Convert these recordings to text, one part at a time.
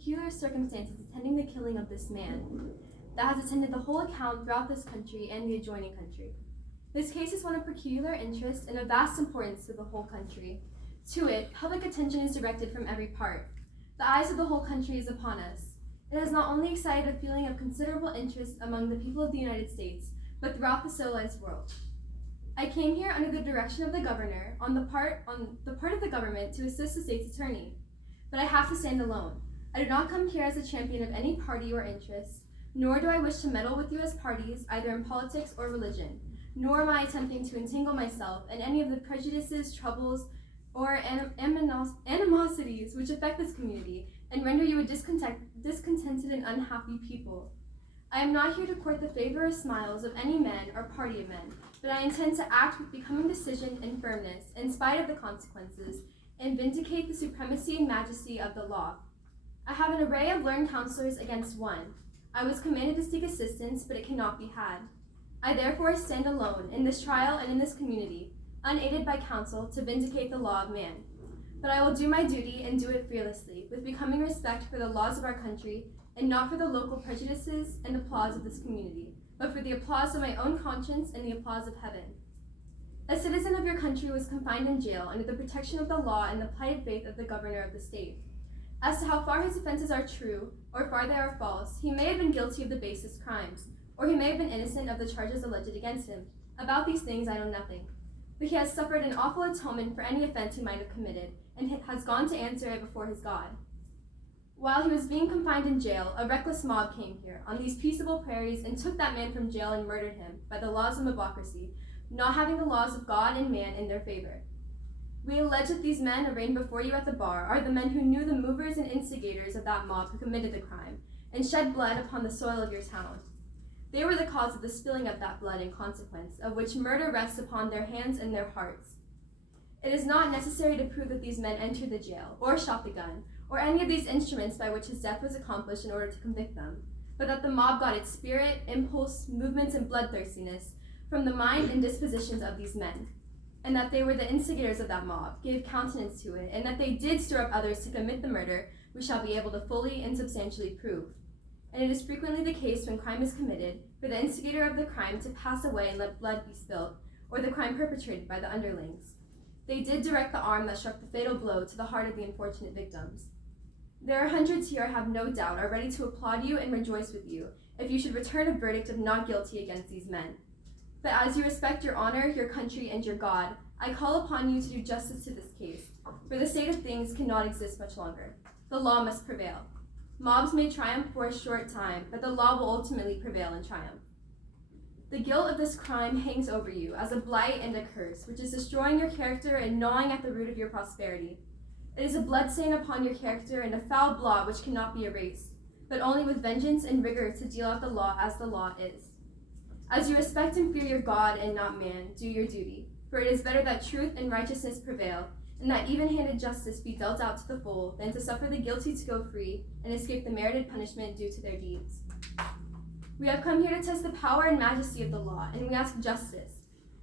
peculiar circumstances attending the killing of this man that has attended the whole account throughout this country and the adjoining country. This case is one of peculiar interest and of vast importance to the whole country. To it, public attention is directed from every part. The eyes of the whole country is upon us. It has not only excited a feeling of considerable interest among the people of the United States, but throughout the civilized world. I came here under the direction of the governor on the part of the government to assist the state's attorney. But I have to stand alone. I do not come here as a champion of any party or interest, nor do I wish to meddle with you as parties, either in politics or religion, nor am I attempting to entangle myself in any of the prejudices, troubles, or animosities which affect this community and render you a discontented and unhappy people. I am not here to court the favor or smiles of any man or party of men, but I intend to act with becoming decision and firmness in spite of the consequences, and vindicate the supremacy and majesty of the law. I have an array of learned counselors against one. I was commanded to seek assistance, but it cannot be had. I therefore stand alone in this trial and in this community, unaided by counsel, to vindicate the law of man. But I will do my duty and do it fearlessly, with becoming respect for the laws of our country, and not for the local prejudices and applause of this community, but for the applause of my own conscience and the applause of heaven. A citizen of your country was confined in jail under the protection of the law and the plighted faith of the governor of the state. As to how far his offenses are true, or far they are false, he may have been guilty of the basest crimes, or he may have been innocent of the charges alleged against him. About these things I know nothing. But he has suffered an awful atonement for any offense he might have committed, and has gone to answer it before his God. While he was being confined in jail, a reckless mob came here, on these peaceable prairies, and took that man from jail and murdered him, by the laws of mobocracy, not having the laws of God and man in their favor. We allege that these men arraigned before you at the bar are the men who knew the movers and instigators of that mob who committed the crime, and shed blood upon the soil of your town. They were the cause of the spilling of that blood in consequence, of which murder rests upon their hands and their hearts. It is not necessary to prove that these men entered the jail, or shot the gun, or any of these instruments by which his death was accomplished in order to convict them, but that the mob got its spirit, impulse, movements, and bloodthirstiness from the mind and dispositions of these men, and that they were the instigators of that mob, gave countenance to it, and that they did stir up others to commit the murder, we shall be able to fully and substantially prove. And it is frequently the case when crime is committed, for the instigator of the crime to pass away and let blood be spilled, or the crime perpetrated by the underlings. They did direct the arm that struck the fatal blow to the heart of the unfortunate victims. There are hundreds here, I have no doubt, are ready to applaud you and rejoice with you, if you should return a verdict of not guilty against these men. But as you respect your honor, your country, and your God, I call upon you to do justice to this case, for the state of things cannot exist much longer. The law must prevail. Mobs may triumph for a short time, but the law will ultimately prevail and triumph. The guilt of this crime hangs over you as a blight and a curse, which is destroying your character and gnawing at the root of your prosperity. It is a bloodstain upon your character and a foul blot which cannot be erased, but only with vengeance and rigor to deal out the law as the law is. As you respect and fear your God and not man, do your duty, for it is better that truth and righteousness prevail, and that even-handed justice be dealt out to the full, than to suffer the guilty to go free and escape the merited punishment due to their deeds. We have come here to test the power and majesty of the law, and we ask justice.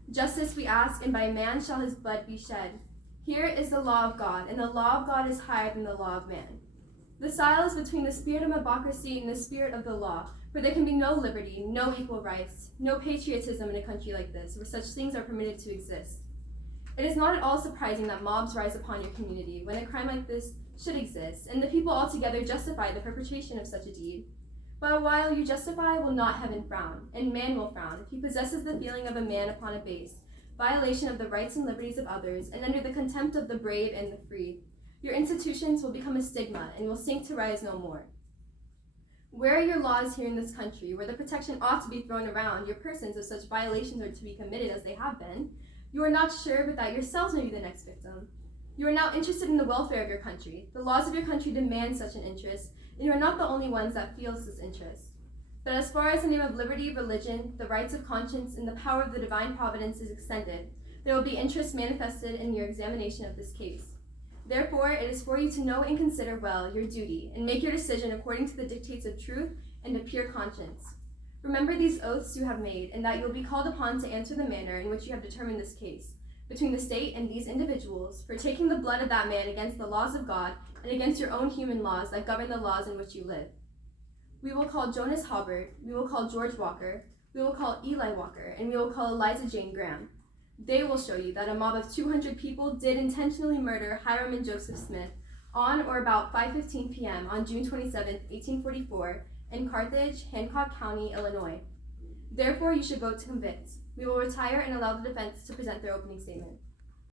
Justice we ask, and by man shall his blood be shed. Here is the law of God, and the law of God is higher than the law of man. The stile is between the spirit of mobocracy and the spirit of the law, for there can be no liberty, no equal rights, no patriotism in a country like this, where such things are permitted to exist. It is not at all surprising that mobs rise upon your community when a crime like this should exist, and the people altogether justify the perpetration of such a deed. But while you justify, will not heaven frown, and man will frown, if he possesses the feeling of a man upon a base violation of the rights and liberties of others, and under the contempt of the brave and the free. Your institutions will become a stigma, and will sink to rise no more. Where are your laws here in this country, where the protection ought to be thrown around your persons if such violations are to be committed as they have been? You are not sure but that yourselves may be the next victim. You are now interested in the welfare of your country. The laws of your country demand such an interest, and you are not the only ones that feels this interest. But as far as the name of liberty, religion, the rights of conscience, and the power of the divine providence is extended, there will be interest manifested in your examination of this case. Therefore, it is for you to know and consider well your duty, and make your decision according to the dictates of truth and a pure conscience. Remember these oaths you have made, and that you will be called upon to answer the manner in which you have determined this case. between the state and these individuals for taking the blood of that man against the laws of God and against your own human laws that govern the laws in which you live. We will call Jonas Hobart, we will call George Walker, we will call Eli Walker, and we will call Eliza Jane Graham. They will show you that a mob of 200 people did intentionally murder Hiram and Joseph Smith on or about 5:15 p.m. on June 27, 1844, in Carthage, Hancock County, Illinois. Therefore, you should vote to convict. We will retire and allow the defense to present their opening statement.